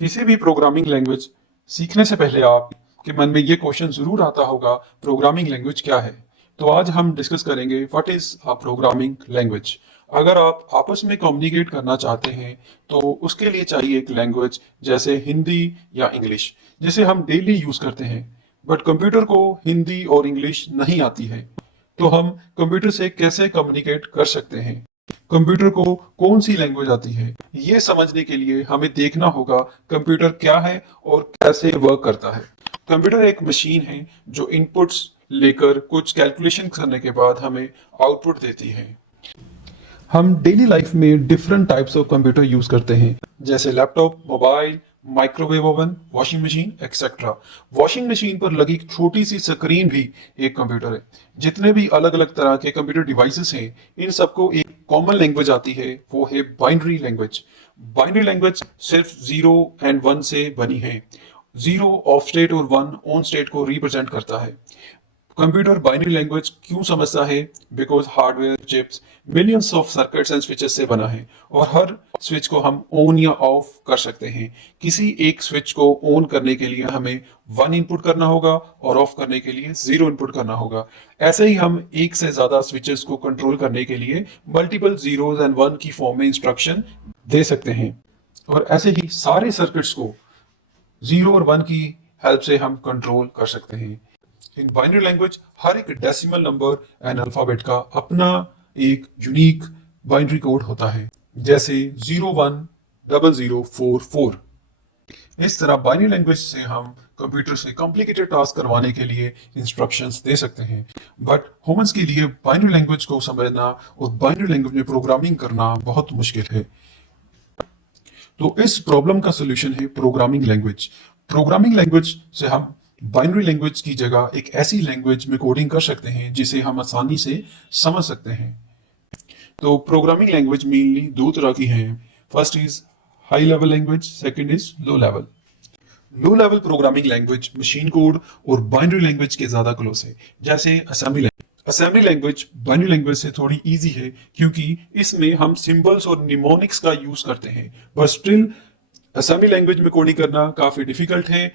किसी भी programming language सीखने से पहले आपके मन में ये क्वेश्चन जरूर आता होगा, प्रोग्रामिंग लैंग्वेज क्या है। तो आज हम डिस्कस करेंगे what is a programming language. अगर आप आपस में कम्युनिकेट करना चाहते हैं तो उसके लिए चाहिए एक लैंग्वेज जैसे हिंदी या इंग्लिश, जिसे हम डेली यूज करते हैं। बट कंप्यूटर को हिंदी और इंग्लिश नहीं आती है, तो हम कंप्यूटर से कैसे कम्युनिकेट कर सकते हैं, कंप्यूटर को कौन सी लैंग्वेज आती है, ये समझने के लिए हमें देखना होगा कंप्यूटर क्या है और कैसे वर्क करता है। कंप्यूटर एक मशीन है जो इनपुट्स लेकर कुछ कैलकुलेशन करने के बाद हमें आउटपुट देती है। हम डेली लाइफ में different types of computer use करते हैं, जैसे laptop, mobile, microwave oven, washing machine etcetera. Washing machine पर लगी छोटी सी स्क्रीन भी एक कंप्यूटर है। जितने भी अलग अलग तरह के कंप्यूटर डिवाइसेस हैं, इन सबको एक कॉमन लैंग्वेज आती है, वो है बाइनरी लैंग्वेज। बाइनरी लैंग्वेज सिर्फ 0 और 1 से बनी है। 0 ऑफ स्टेट और 1 ऑन स्टेट को रिप्रेजेंट करता है। कंप्यूटर बाइनरी लैंग्वेज क्यों समझता है? Because hardware chips millions of circuits and switches से बना है, और हर स्विच को हम ऑन या ऑफ कर सकते हैं। किसी एक स्विच को ऑन करने के लिए हमें 1 इनपुट करना होगा और ऑफ करने के लिए 0 इनपुट करना होगा। ऐसे ही हम एक से ज्यादा स्विचेस को कंट्रोल करने के लिए मल्टीपल 0s एंड 1 की फॉर्म में इंस्ट्रक्शन दे सकते हैं, और ऐसे ही सारे सर्किट्स को 0 और 1 की हेल्प से हम कंट्रोल कर सकते हैं। इन बाइनरी लैंग्वेज हर एक डेसिमल नंबर एंड अल्फाबेट का अपना एक यूनिक बाइनरी कोड होता है, जैसे 010044। इस तरह बाइनरी लैंग्वेज से हम कंप्यूटर से कॉम्प्लिकेटेड टास्क करवाने के लिए इंस्ट्रक्शंस दे सकते हैं। बट ह्यूमंस के लिए बाइनरी लैंग्वेज को समझना और बाइनरी लैंग्वेज में प्रोग्रामिंग करना बहुत मुश्किल है। तो इस प्रॉब्लम का सोल्यूशन है प्रोग्रामिंग लैंग्वेज। प्रोग्रामिंग लैंग्वेज से हम बाइनरी लैंग्वेज की जगह एक ऐसी लैंग्वेज में कोडिंग कर सकते हैं जिसे हम आसानी से समझ सकते हैं। तो प्रोग्रामिंग लैंग्वेज मेनली 2 तरह की हैं। First is high level language, second is low level. Low level programming language machine code और बाइनरी लैंग्वेज के ज्यादा क्लोज है, जैसे assembly language. Assembly language binary language से थोड़ी इजी है क्योंकि इसमें हम सिंबल्स और निमोनिक्स का यूज करते हैं, पर स्टिल असेंबली लैंग्वेज में कोडिंग करना काफी डिफिकल्ट है।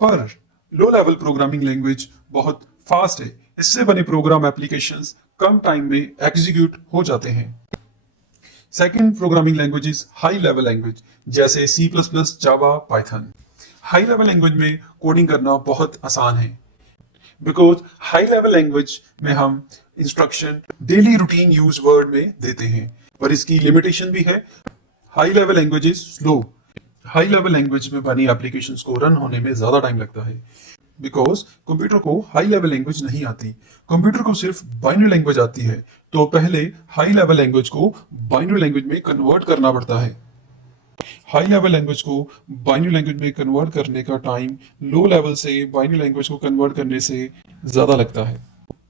पर लो लेवल प्रोग्रामिंग लैंग्वेज बहुत फास्ट है, इससे बने प्रोग्राम एप्लीकेशंस कम टाइम में एग्जीक्यूट हो जाते हैं। Second programming language is high level language, जैसे सी प्लस प्लस, जावा, पाइथन। हाई लेवल लैंग्वेज में कोडिंग करना बहुत आसान है, बिकॉज हाई लेवल लैंग्वेज में हम instruction daily routine use word में देते हैं, पर इसकी लिमिटेशन भी है। High level language is slow. High level language में बनी एप्लीकेशंस को रन होने में ज्यादा टाइम लगता है, बिकॉज कंप्यूटर को हाई लेवल लैंग्वेज नहीं आती। कंप्यूटर को सिर्फ बाइनरी लैंग्वेज आती है, तो पहले हाई लेवल लैंग्वेज को बाइनरी लैंग्वेज में कन्वर्ट करना पड़ता है। हाई लेवल लैंग्वेज को बाइनरी लैंग्वेज में कन्वर्ट करने का टाइम लो लेवल से बाइनरी लैंग्वेज को कन्वर्ट करने से ज्यादा लगता है,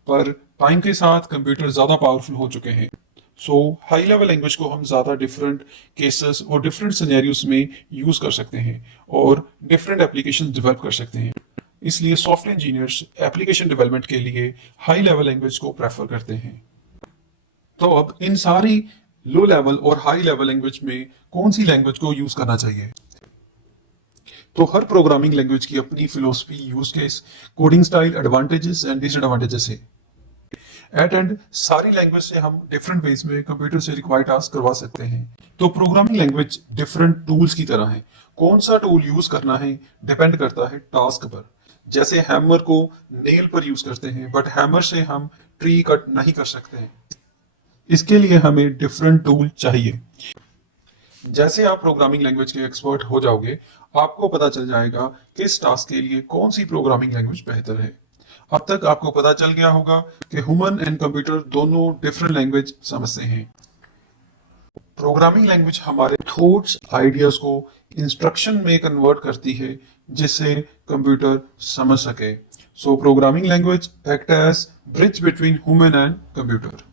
पर टाइम के साथ कंप्यूटर ज्यादा पावरफुल हो चुके हैं। सो हाई लेवल लैंग्वेज को हम ज़्यादा डिफरेंट केसेस और डिफरेंट सिनेरियोस में यूज कर सकते हैं और डिफरेंट एप्लीकेशन डेवलप कर सकते हैं। इसलिए सॉफ्टवेयर इंजीनियर्स एप्लीकेशन डेवलपमेंट के लिए हाई लेवल लैंग्वेज को प्रेफर करते हैं। तो अब इन सारी लो लेवल और हाई लेवल लैंग्वेज में कौन सी लैंग्वेज को यूज करना चाहिए? तो हर प्रोग्रामिंग लैंग्वेज की अपनी philosophy, use case, coding style, advantages and disadvantages है। एट एंड सारी लैंग्वेज से हम डिफरेंट वेज में कंप्यूटर से रिक्वायर्ड टास्क करवा सकते हैं। तो प्रोग्रामिंग लैंग्वेज डिफरेंट टूल्स की तरह है। कौन सा टूल यूज करना है डिपेंड करता है टास्क पर। जैसे हैमर को नेल पर यूज करते हैं, बट हैमर से हम ट्री कट नहीं कर सकते हैं। इसके लिए हमें डिफरेंट टूल चाहिए। जैसे आप प्रोग्रामिंग लैंग्वेज के एक्सपर्ट हो जाओगे, आपको पता चल जाएगा किस टास्क के लिए कौन सी प्रोग्रामिंग लैंग्वेज बेहतर है। अब तक आपको पता चल गया होगा कि ह्यूमन एंड कंप्यूटर दोनों डिफरेंट लैंग्वेज समझते हैं। प्रोग्रामिंग लैंग्वेज हमारे थॉट्स, आइडियाज को इंस्ट्रक्शन में कन्वर्ट करती है, जिससे कंप्यूटर समझ सके। So programming language act as bridge between human and computer.